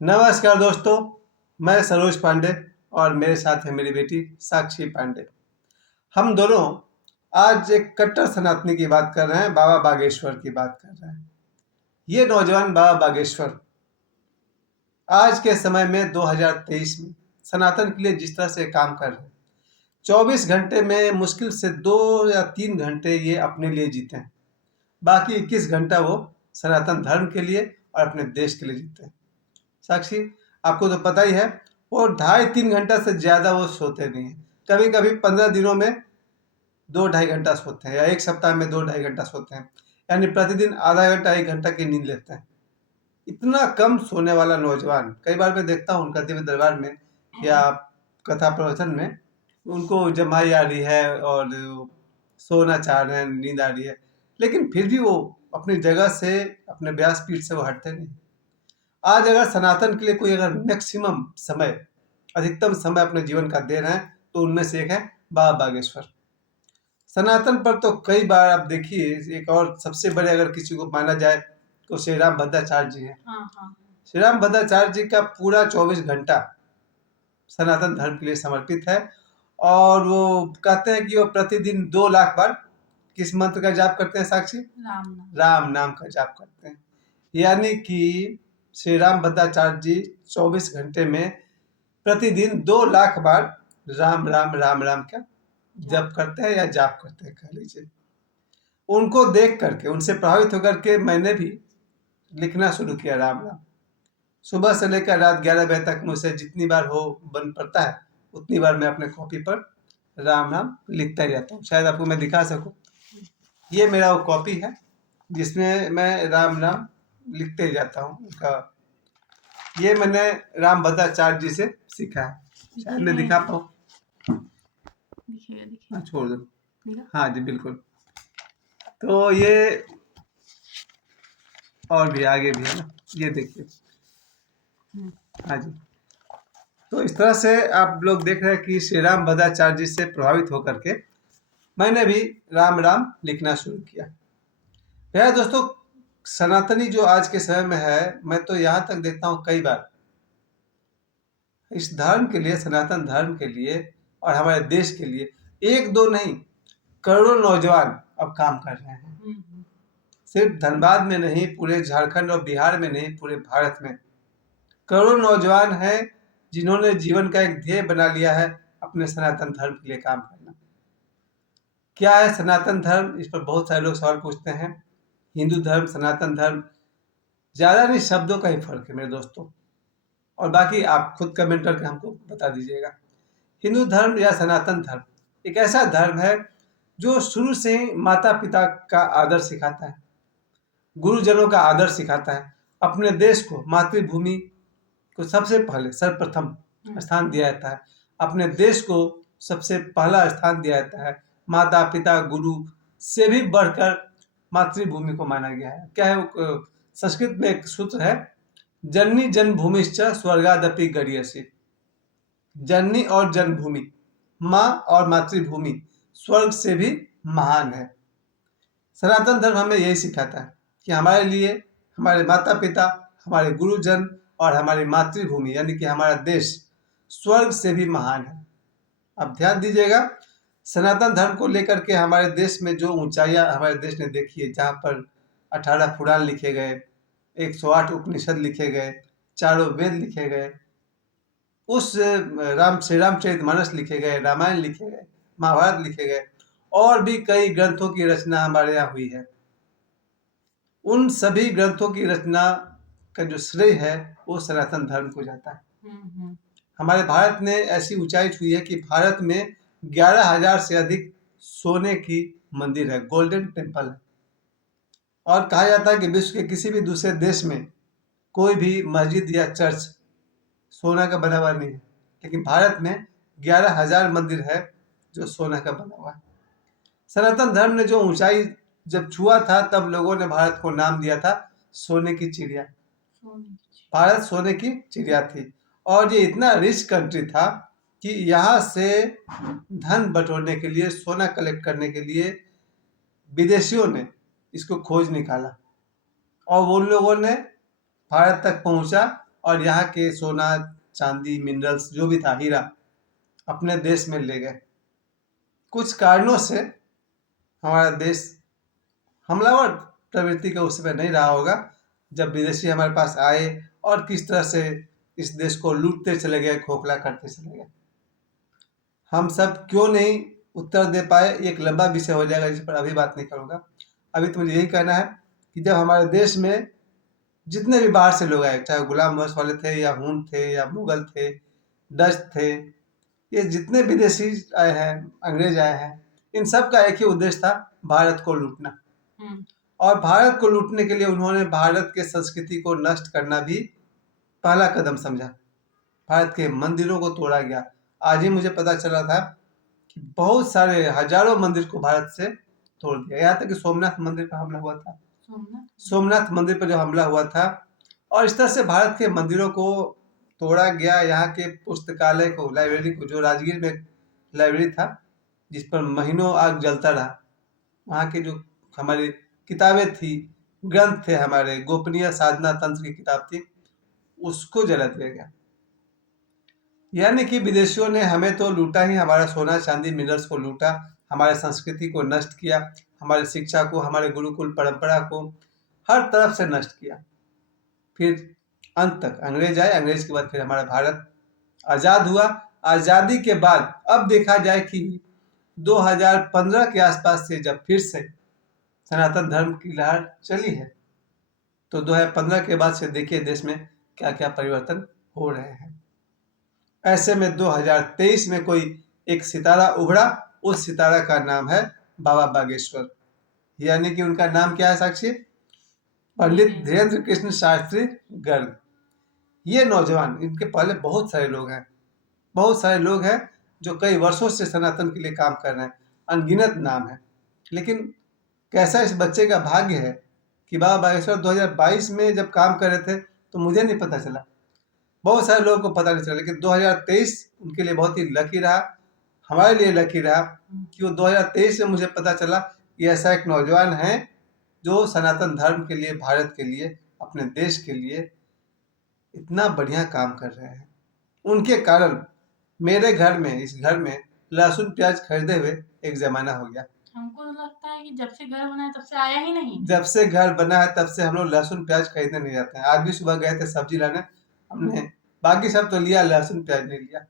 नमस्कार दोस्तों, मैं सरोज पांडे और मेरे साथ है मेरी बेटी साक्षी पांडे। हम दोनों आज एक कट्टर सनातनी की बात कर रहे हैं, बाबा बागेश्वर की बात कर रहे हैं। ये नौजवान बाबा बागेश्वर आज के समय में 2023 में सनातन के लिए जिस तरह से काम कर रहे हैं, 24 घंटे में मुश्किल से 2 या 3 घंटे ये अपने लिए जीते हैं, बाकी 21 घंटा वो सनातन धर्म के लिए और अपने देश के लिए जीते हैं। साक्षी, आपको तो पता ही है, वो 2.5-3 घंटा से ज़्यादा वो सोते नहीं हैं। कभी कभी 15 दिनों में 2-2.5 घंटा सोते हैं या एक सप्ताह में 2-2.5 घंटा सोते हैं, यानी प्रतिदिन आधा घंटा 1 घंटा की नींद लेते हैं। इतना कम सोने वाला नौजवान कई बार मैं देखता हूँ उनका दिव्य दरबार में या कथा प्रवचन में, उनको जमाई आ रही है और सोना चाह रहे हैं, नींद आ रही है, लेकिन फिर भी वो अपनी जगह से, अपने व्यासपीठ से वो हटते नहीं। आज अगर सनातन के लिए कोई अगर मैक्सिमम समय, अधिकतम समय अपने जीवन का दे रहे हैं, तो उनमें से एक है बाबा बागेश्वर। सनातन पर तो कई बार आप देखिए, एक और सबसे बड़े अगर किसी को माना जाए तो श्री राम भद्राचार्य जी हैं। श्री राम भद्राचार्य जी का पूरा 24 घंटा सनातन धर्म के लिए समर्पित है और वो कहते हैं कि वो प्रतिदिन 2 लाख बार किस मंत्र का जाप करते हैं साक्षी? राम नाम का जाप करते हैं। यानी कि श्री राम भद्राचार्य जी 24 घंटे में प्रतिदिन 2 लाख बार राम राम राम राम का जप करते हैं या जाप करते हैं, कह लीजिए। उनको देख करके, उनसे प्रभावित होकर के मैंने भी लिखना शुरू किया राम राम। सुबह से लेकर रात 11 बजे तक मुझसे जितनी बार हो बन पड़ता है उतनी बार मैं अपने कॉपी पर राम राम लिखता ही रहता हूँ। शायद आपको मैं दिखा सकूँ, ये मेरा वो कॉपी है जिसमें मैं राम राम लिखते ही जाता हूँ। उनका ये मैंने राम भद्राचार्य जी से सीखा है। शायद मैं दिखा पाऊँ, हाँ छोड़ दो, हाँ जी बिल्कुल। तो ये और भी आगे भी है ना, ये देखिए, हाँ जी। तो इस तरह से आप लोग देख रहे हैं कि श्री राम भद्राचार्य जी से प्रभावित होकर के मैंने भी राम राम लिखना शुरू किया। मेरा दोस्तों, सनातनी जो आज के समय में है, मैं तो यहाँ तक देखता हूँ कई बार इस धर्म के लिए, सनातन धर्म के लिए और हमारे देश के लिए एक दो नहीं, करोड़ों नौजवान अब काम कर रहे हैं। सिर्फ धनबाद में नहीं, पूरे झारखंड और बिहार में नहीं, पूरे भारत में करोड़ों नौजवान हैं जिन्होंने जीवन का एक ध्येय बना लिया है अपने सनातन धर्म के लिए काम करना। क्या है सनातन धर्म? इस पर बहुत सारे लोग सवाल पूछते हैं। हिंदू धर्म, सनातन धर्म, ज़्यादा नहीं, शब्दों का ही फर्क है मेरे दोस्तों, और बाकी आप खुद कमेंट करके हमको बता दीजिएगा। हिंदू धर्म या सनातन धर्म एक ऐसा धर्म है जो शुरू से ही माता पिता का आदर सिखाता है, गुरुजनों का आदर सिखाता है, अपने देश को, मातृभूमि को सबसे पहले, सर्वप्रथम स्थान दिया जाता है। अपने देश को सबसे पहला स्थान दिया जाता है। माता पिता गुरु से भी बढ़कर मातृभूमि को माना गया है। क्या है वो, संस्कृत में एक सूत्र है, जननी जन्मभूमिश्च स्वर्गादपि गरीयसी। जननी और जन्मभूमि, माँ और मातृभूमि स्वर्ग से भी महान है। सनातन धर्म हमें यही सिखाता है कि हमारे लिए हमारे माता पिता, हमारे गुरुजन और हमारी मातृभूमि यानी कि हमारा देश स्वर्ग से भी महान है। अब ध्यान दीजिएगा, सनातन धर्म को लेकर के हमारे देश में जो ऊंचाइयां हमारे देश ने देखी है, जहाँ पर 18 पुराण लिखे गए, 108 उपनिषद लिखे गए, चारों वेद लिखे गए, उस श्री रामचरितमानस लिखे गए, रामायण लिखे गए, महाभारत लिखे गए, और भी कई ग्रंथों की रचना हमारे यहाँ हुई है। उन सभी ग्रंथों की रचना का जो श्रेय है वो सनातन धर्म को जाता है। हमारे भारत ने ऐसी ऊंचाई छुई है कि भारत में 11,000 से अधिक सोने की मंदिर है, गोल्डन टेम्पल है। और कहा जाता है कि विश्व के किसी भी दूसरे देश में कोई भी मस्जिद या चर्च सोना का बना हुआ नहीं है, लेकिन भारत में 11,000 मंदिर है जो सोना का बना हुआ है। सनातन धर्म ने जो ऊंचाई जब छुआ था, तब लोगों ने भारत को नाम दिया था सोने की चिड़िया। भारत सोने की चिड़िया थी, और ये इतना रिच कंट्री था कि यहाँ से धन बटोरने के लिए, सोना कलेक्ट करने के लिए विदेशियों ने इसको खोज निकाला, और वो लोगों ने भारत तक पहुंचा और यहाँ के सोना चांदी मिनरल्स जो भी था, हीरा, अपने देश में ले गए। कुछ कारणों से हमारा देश हमलावर प्रवृत्ति का उस पर नहीं रहा होगा जब विदेशी हमारे पास आए और किस तरह से इस देश को लूटते चले गए, खोखला करते चले गए। हम सब क्यों नहीं उत्तर दे पाए, एक लंबा विषय हो जाएगा जिस पर अभी बात नहीं करूँगा। अभी तो मुझे यही कहना है कि जब हमारे देश में जितने भी बाहर से लोग आए, चाहे गुलाम वंश वाले थे या हून थे या मुगल थे, डच थे, ये जितने विदेशी आए हैं, अंग्रेज आए हैं, इन सब का एक ही उद्देश्य था, भारत को लूटना। और भारत को लूटने के लिए उन्होंने भारत के संस्कृति को नष्ट करना भी पहला कदम समझा। भारत के मंदिरों को तोड़ा गया। आज ही मुझे पता चला था कि बहुत सारे हजारों मंदिर को भारत से तोड़ दिया, यहाँ तक कि सोमनाथ मंदिर पर हमला हुआ था। सोमनाथ मंदिर पर जो हमला हुआ था, और इस तरह से भारत के मंदिरों को तोड़ा गया। यहाँ के पुस्तकालय को, लाइब्रेरी को, जो राजगीर में लाइब्रेरी था जिस पर महीनों आग जलता रहा, वहाँ की जो हमारी किताबें थी, ग्रंथ थे, हमारे गोपनीय साधना तंत्र की किताब थी, उसको जला दिया गया। यानी कि विदेशियों ने हमें तो लूटा ही, हमारा सोना चांदी मिनरल्स को लूटा, हमारे संस्कृति को नष्ट किया, हमारी शिक्षा को, हमारे गुरुकुल परंपरा को हर तरफ से नष्ट किया। फिर अंत तक अंग्रेज आए, अंग्रेज के बाद फिर हमारा भारत आज़ाद हुआ। आज़ादी के बाद अब देखा जाए कि 2015 के आसपास से जब फिर से सनातन धर्म की लहर चली है, तो 2015 के बाद से देखिए देश में क्या क्या परिवर्तन हो रहे हैं। ऐसे में 2023 में कोई एक सितारा उभरा, उस सितारा का नाम है बाबा बागेश्वर। यानी कि उनका नाम क्या है साक्षी? पंडित धीरेन्द्र कृष्ण शास्त्री गर्ग। ये नौजवान, इनके पहले बहुत सारे लोग हैं, बहुत सारे लोग हैं जो कई वर्षों से सनातन के लिए काम कर रहे हैं, अनगिनत नाम है। लेकिन कैसा इस बच्चे का भाग्य है कि बाबा बागेश्वर 2022 में जब काम कर रहे थे तो मुझे नहीं पता चला, बहुत सारे लोगों को पता नहीं चला, लेकिन 2023 उनके लिए बहुत ही लकी रहा, हमारे लिए लकी रहा कि वो 2023 में मुझे पता चला कि ऐसा एक नौजवान है जो सनातन धर्म के लिए, भारत के लिए, अपने देश के लिए इतना बढ़िया काम कर रहे हैं। उनके कारण मेरे घर में, इस घर में लहसुन प्याज खरीदे हुए एक जमाना हो गया। हमको तो लगता है कि जब से घर बना है तब से आया ही नहीं। जब से घर बना है तब से हम लोग लहसुन प्याज खरीदने नहीं जाते हैं। आज भी सुबह गए थे सब्जी लाने, हमने बाकी सब तो लिया, लहसुन प्याज नहीं लिया।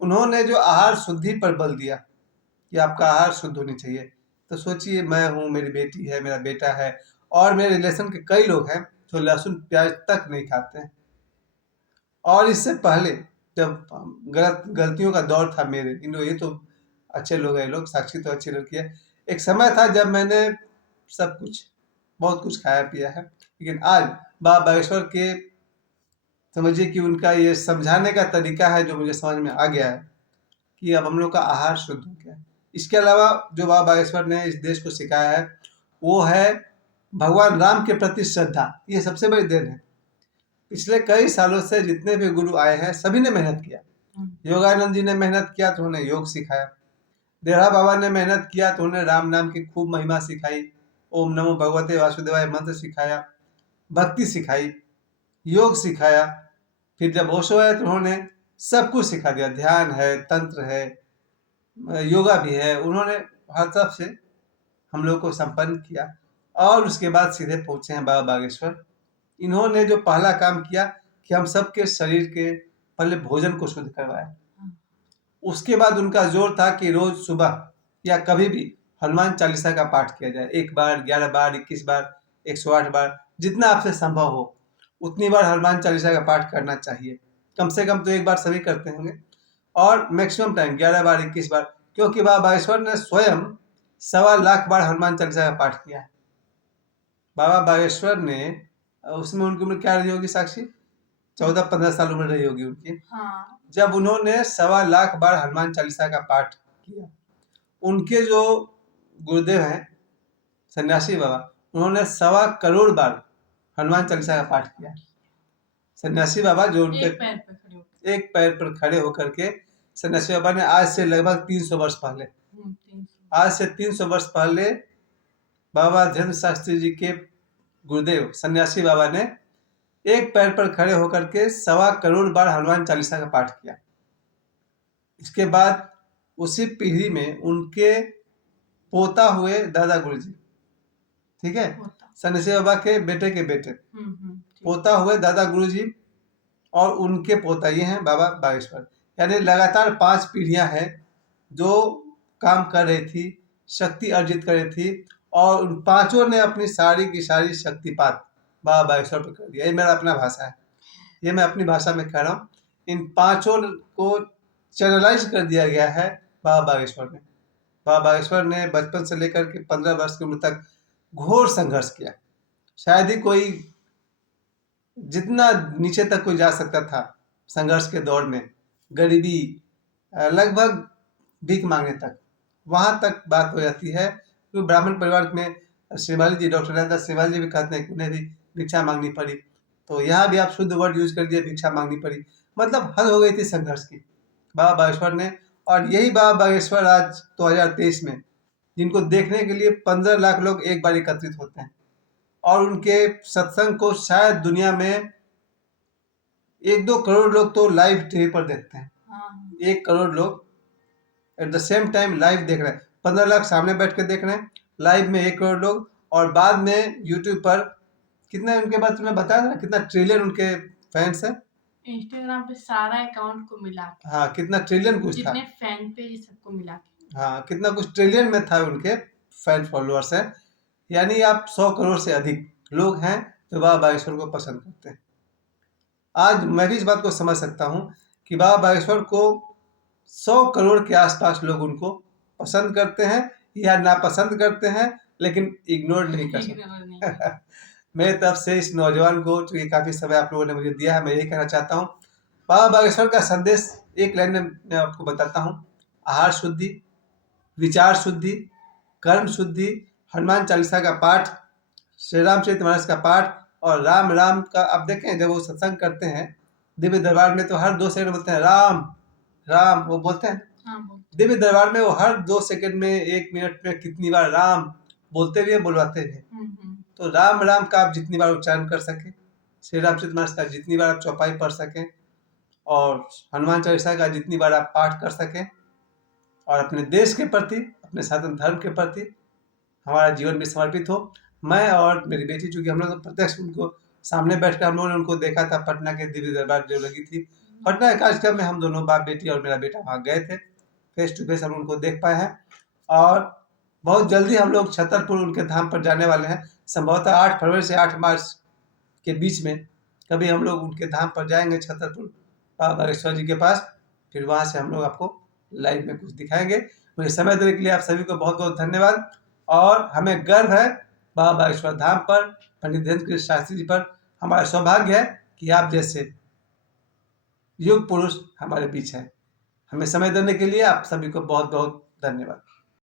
उन्होंने जो आहार शुद्धि पर बल दिया कि आपका आहार शुद्ध होनी चाहिए, तो सोचिए, मैं हूँ, मेरी बेटी है, मेरा बेटा है, और मेरे रिलेशन के कई लोग हैं जो लहसुन प्याज तक नहीं खाते हैं। और इससे पहले जब गलतियों का दौर था मेरे, ये तो अच्छे लोग हैं, लोग, साक्षी तो अच्छी लड़की है। एक समय था जब मैंने सब कुछ, बहुत कुछ खाया पिया है, लेकिन आज बाबा बागेश्वर के, समझिए कि उनका ये समझाने का तरीका है जो मुझे समझ में आ गया है कि अब हम लोग का आहार शुद्ध हो गया है। इसके अलावा जो बाबा बागेश्वर ने इस देश को सिखाया है वो है भगवान राम के प्रति श्रद्धा। ये सबसे बड़ी देन है। पिछले कई सालों से जितने भी गुरु आए हैं सभी ने मेहनत किया। योगानंद जी ने मेहनत किया तो उन्हें योग सिखाया, देहरा बाबा ने मेहनत किया तो उन्हें राम नाम की खूब महिमा सिखाई, ओम नमो भगवते वासुदेवाय मंत्र सिखाया, भक्ति सिखाई, योग सिखाया। फिर जब ओशो आए तो उन्होंने सब कुछ सिखा दिया, ध्यान है, तंत्र है, योगा भी है, उन्होंने हर तरफ से हम लोग को संपन्न किया। और उसके बाद सीधे पहुंचे हैं बाबा बागेश्वर। इन्होंने जो पहला काम किया कि हम सबके शरीर के पहले भोजन को शुद्ध करवाया। उसके बाद उनका जोर था कि रोज सुबह या कभी भी हनुमान चालीसा का पाठ किया जाए, 1 बार, 11 बार, 21 बार, 108 बार, जितना आपसे संभव हो उतनी बार हनुमान चालीसा का पाठ करना चाहिए। कम से कम तो 1 बार सभी करते होंगे, और मैक्सिमम टाइम 11 बार, 21 बार, क्योंकि बाबा बागेश्वर ने स्वयं 1.25 लाख बार हनुमान चालीसा का पाठ किया है। बाबा बागेश्वर ने, उसमें उनकी उम्र क्या रही होगी साक्षी? 14-15 साल उम्र रही होगी उनकी। हाँ। जब उन्होंने 1.25 लाख बार हनुमान चालीसा का पाठ किया, उनके जो गुरुदेव हैं सन्यासी बाबा, उन्होंने 1.25 करोड़ बार हनुमान चालीसा का पाठ किया। सन्यासी बाबा जो उनके एक पैर पर खड़े होकर के, सन्यासी बाबा ने आज से लगभग 300 वर्ष पहले, आज से 300 वर्ष पहले बाबा धीरेन्द्र शास्त्री जी के गुरुदेव सन्यासी बाबा ने एक पैर पर खड़े होकर के 1.25 करोड़ बार हनुमान चालीसा का पाठ किया। इसके बाद उसी पीढ़ी में उनके पोता हुए दादा गुरुजी, ठीक है, होता। सन्यासी बाबा के बेटे के बेटे, ठीक। पोता हुए दादा गुरुजी और उनके पोता ये हैं बाबा बागेश्वर। यानी लगातार 5 पीढ़ियां हैं जो काम कर रही थी, शक्ति अर्जित कर रही थी, और उन पांचों ने अपनी सारी की सारी शक्तिपात बाबा बागेश्वर पर कर दिया। ये मेरा अपना भाषा है, ये मैं अपनी भाषा में कह रहा हूँ। इन पांचों को चैनलाइज कर दिया गया है बाबा बागेश्वर में। बाबा बागेश्वर ने बचपन से लेकर के 15 वर्ष की उम्र तक घोर संघर्ष किया। शायद ही कोई जितना नीचे तक कोई जा सकता था संघर्ष के दौर में, गरीबी, लगभग भीख मांगने तक, वहां तक बात हो जाती है। तो ब्राह्मण परिवार में श्रीमाली जी, डॉक्टर रामदास श्रीमाली जी भी कहते हैं कि उन्हें भी भिक्षा मांगनी पड़ी। तो यहाँ भी आप शुद्ध वर्ड यूज कर दिए, भिक्षा मांगनी पड़ी, मतलब हद हो गई थी संघर्ष की बाबा बागेश्वर ने। और यही बाबा बागेश्वर आज 2023 में, जिनको देखने के लिए 15 लाख लोग एक बार एकत्रित होते हैं, और उनके सत्संग को शायद दुनिया में 1-2 करोड़ लोग तो लाइव टीवी पर देखते हैं। 1 करोड़ लोग at the same time live देख रहे हैं। 15 लाख सामने बैठ के देख रहे हैं, लाइव में 1 करोड़ लोग, और बाद में यूट्यूब पर कितना, उनके बाद तुमने बताया था ना कितना ट्रिलियन उनके फैंस हैं। इंस्टाग्राम पे सारा अकाउंट को मिला के, हाँ, कितना ट्रिलियन कुछ था। जितने फैन पेज सबको मिला के, हाँ, कितना कुछ ट्रिलियन में था उनके फैन फॉलोअर्स हैं। यानी आप 100 करोड़ से अधिक लोग हैं जो बाबा बागेश्वर को पसंद करते हैं। आज मैं भी इस बात को समझ सकता हूँ कि बाबा बागेश्वर को 100 करोड़ के आसपास लोग उनको पसंद करते हैं या नापसंद करते हैं, लेकिन इग्नोर नहीं कर सकते। मेरे तरफ से इस नौजवान को, चूंकि काफी समय आप लोगों ने मुझे दिया है, मैं यही कहना चाहता हूँ। बाबा बागेश्वर का संदेश एक लाइन में मैं आपको बताता हूँ: आहार शुद्धि, विचार शुद्धि, कर्म शुद्धि, हनुमान चालीसा का पाठ, श्री रामचरितमानस का पाठ, और राम राम का। आप देखें जब वो सत्संग करते हैं दिव्य दरबार में, तो हर 2 सेकंड बोलते हैं राम राम, वो बोलते हैं। दिव्य दरबार में वो हर 2 सेकंड में, 1 मिनट में कितनी बार राम बोलते हुए बुलवाते हैं। तो राम राम का आप जितनी बार उच्चारण कर सकें, श्री रामचरितमानस का जितनी बार आप चौपाई पढ़ सकें, और हनुमान चालीसा का जितनी बार आप पाठ कर सकें, और अपने देश के प्रति, अपने सनातन धर्म के प्रति हमारा जीवन भी समर्पित हो। मैं और मेरी बेटी, चूंकि हम लोग तो प्रत्यक्ष उनको सामने बैठकर हम लोगों ने उनको देखा था, पटना के दिव्य दरबार जो लगी थी, पटना के कार्यक्रम में हम दोनों बाप बेटी और मेरा बेटा वहाँ गए थे, फेस टू फेस हम उनको देख पाए हैं। और बहुत जल्दी हम लोग छतरपुर उनके धाम पर जाने वाले हैं। संभवतः 8 फरवरी से 8 मार्च के बीच में कभी हम लोग उनके धाम पर जाएंगे, छतरपुर बाबा बागेश्वर जी के पास। फिर वहाँ से हम लोग आपको लाइव में कुछ दिखाएंगे। मुझे समय देने के लिए आप सभी को बहुत बहुत धन्यवाद। और हमें गर्व है बाबा बागेश्वर धाम पर, पंडित धीरेन्द्र कृष्ण शास्त्री जी पर। हमारा सौभाग्य है कि आप जैसे युग पुरुष हमारे बीच हैं। हमें समय देने के लिए आप सभी को बहुत बहुत धन्यवाद।